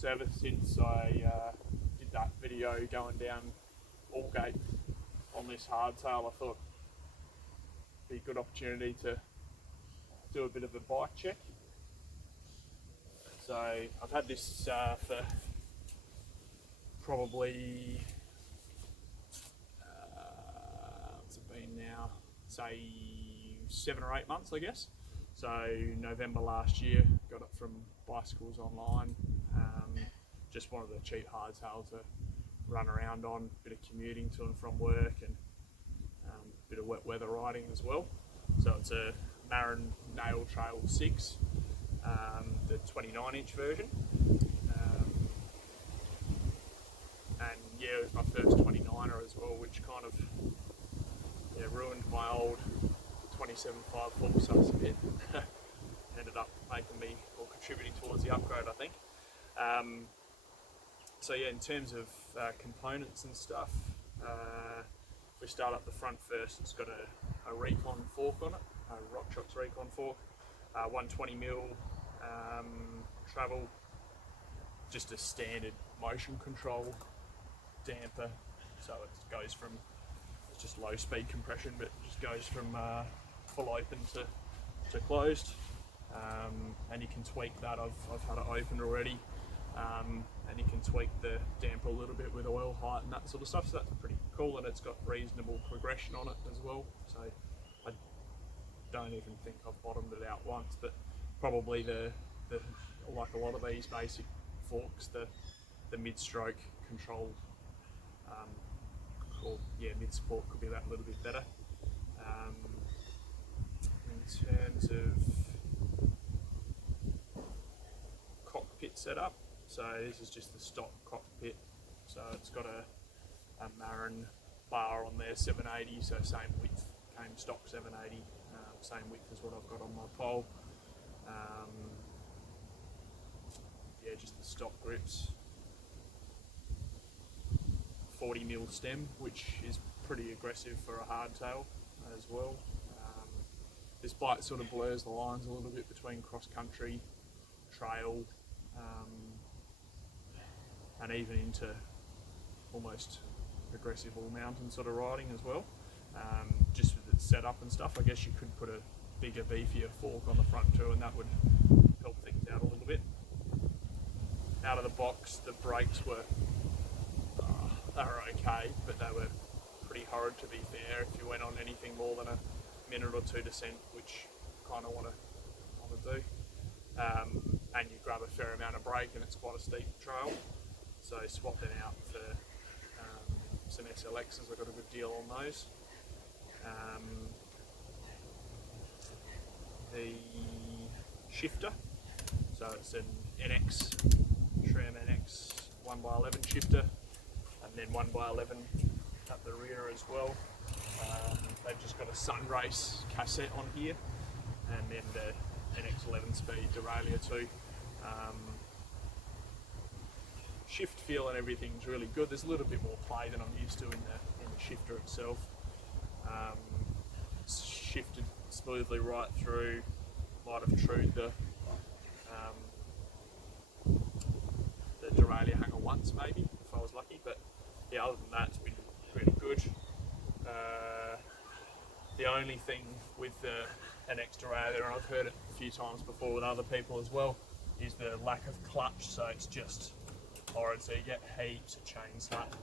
So ever since I did that video going down Allgate on this hardtail, I thought it'd be a good opportunity to do a bit of a bike check. So I've had this for probably, what's it been now, say 7 or 8 months, I guess. So November last year, got it from Bicycles Online. Just wanted a cheap hardtail to run around on, bit of commuting to and from work, and a bit of wet weather riding as well. So it's a Marin Nail Trail 6, the 29-inch version. And yeah, it was my first 29er as well, which kind of ruined my old 27.5 full size a bit. Ended up making me, or contributing towards the upgrade, I think. So yeah, in terms of components and stuff, if we start up the front first, it's got a Recon fork on it, a RockShox Recon fork, 120mm travel, just a standard motion control damper. So it goes from, it's just low speed compression, but it just goes from full open to closed. And you can tweak that. I've had it opened already, and you can tweak the damper a little bit with oil height and that sort of stuff, so that's pretty cool, and it's got reasonable progression on it as well. So I don't even think I've bottomed it out once, but probably the like a lot of these basic forks, the mid-stroke control, or yeah, mid-support could be that little bit better. In terms of cockpit setup, so this is just the stock cockpit. So it's got a Marin bar on there, 780, so same width, came stock 780, same width as what I've got on my pole. Yeah, just the stock grips. 40mm stem, which is pretty aggressive for a hardtail as well. This bike sort of blurs the lines a little bit between cross-country, trail, and even into almost aggressive all-mountain sort of riding as well. Just with its setup and stuff, I guess you could put a bigger, beefier fork on the front too, and that would help things out a little bit. Out of the box, the brakes were they were okay, but they were pretty horrid, to be fair. If you went on anything more than a minute or two descent, which kind of want to do, and you grab a fair amount of brake, and it's quite a steep trail. So I swapped it out for some SLXs. I got a good deal on those. The shifter, so it's an NX, SRAM NX 1x11 shifter, and then 1x11 at the rear as well. They've just got a Sunrace cassette on here, and then the NX 11 speed derailleur too. Shift feel and everything's really good. There's a little bit more play than I'm used to in the shifter itself. It's shifted smoothly right through. Might have trued the derailleur hanger once maybe, if I was lucky, but yeah, other than that, it's been really good. The only thing with the NX derailleur, and I've heard it a few times before with other people as well, is the lack of clutch. So it's just horrid. So you get heaps of chain slap,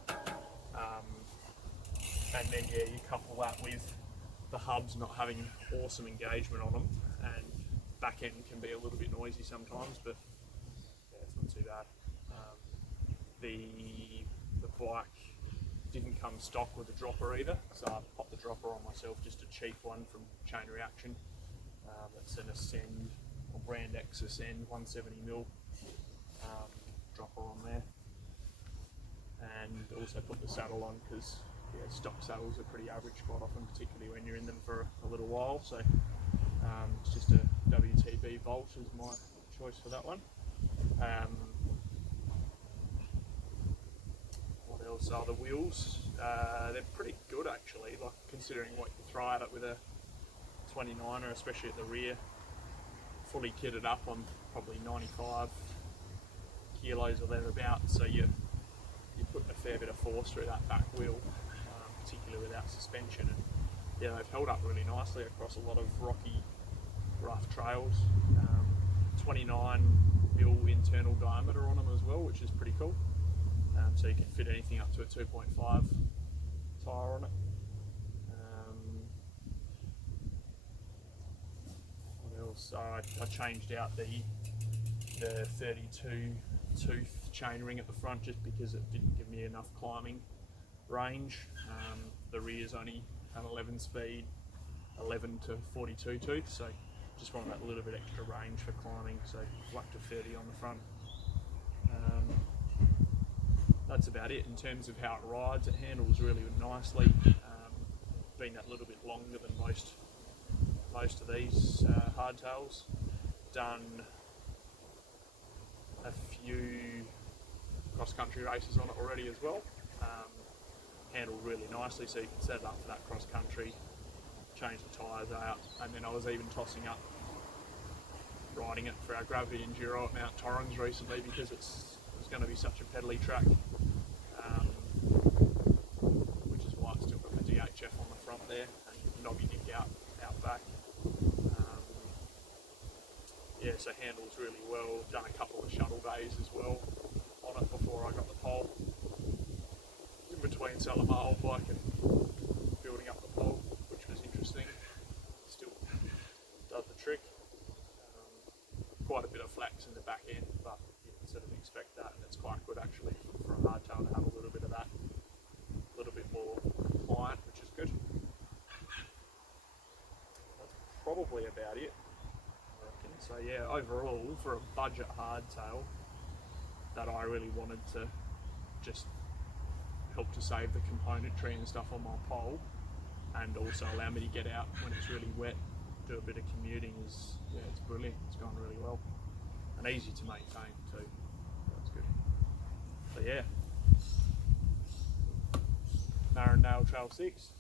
and then yeah, you couple that with the hubs not having awesome engagement on them, and back end can be a little bit noisy sometimes, but yeah, it's not too bad. The bike didn't come stock with a dropper either, so I popped the dropper on myself, just a cheap one from Chain Reaction. It's an Ascend, or Brand X Ascend 170mm dropper on there, and also put the saddle on because yeah, stock saddles are pretty average quite often, particularly when you're in them for a little while. So it's just a WTB Volt is my choice for that one. What else are the wheels? They're pretty good actually, like considering what you throw at it with a 29er, especially at the rear. Fully kitted up, I'm probably 95 kilos or thereabouts, so you're putting a fair bit of force through that back wheel, particularly without suspension. And yeah, they've held up really nicely across a lot of rocky, rough trails. 29mm internal diameter on them as well, which is pretty cool. So you can fit anything up to a 2.5 tyre on it. What else? I changed out the 32 tooth chainring at the front just because it didn't give me enough climbing range. The rear's only an 11 speed, 11 to 42 tooth, so just wanted that little bit extra range for climbing, so whacked to 30 on the front. That's about it in terms of how it rides. It handles really nicely. Being that little bit longer than most of these hardtails. Done a few cross-country races on it already as well. Handled really nicely, so you can set it up for that cross-country, change the tyres out, and then I was even tossing up riding it for our gravity enduro at Mount Torrens recently because it's going to be such a pedally track, which is why it's still got the DHF on the front there and knobby nick out back. Yeah, so handles really well. Done a couple of shuttle days as well on it before I got the pole. In between selling my old bike and building up the pole, which was interesting. Still does the trick. Quite a bit of flex in the back end, but you can sort of expect that, and it's quite good actually for a hardtail to have a little bit of that, a little bit more compliant, which is good. That's probably about it, I reckon. So yeah, overall, for a budget hardtail that I really wanted to just help to save the componentry and stuff on my pole, and also allow me to get out when it's really wet, do a bit of commuting, yeah, it's brilliant. It's gone really well and easy to maintain too. That's good. So yeah, Marin Trail 6.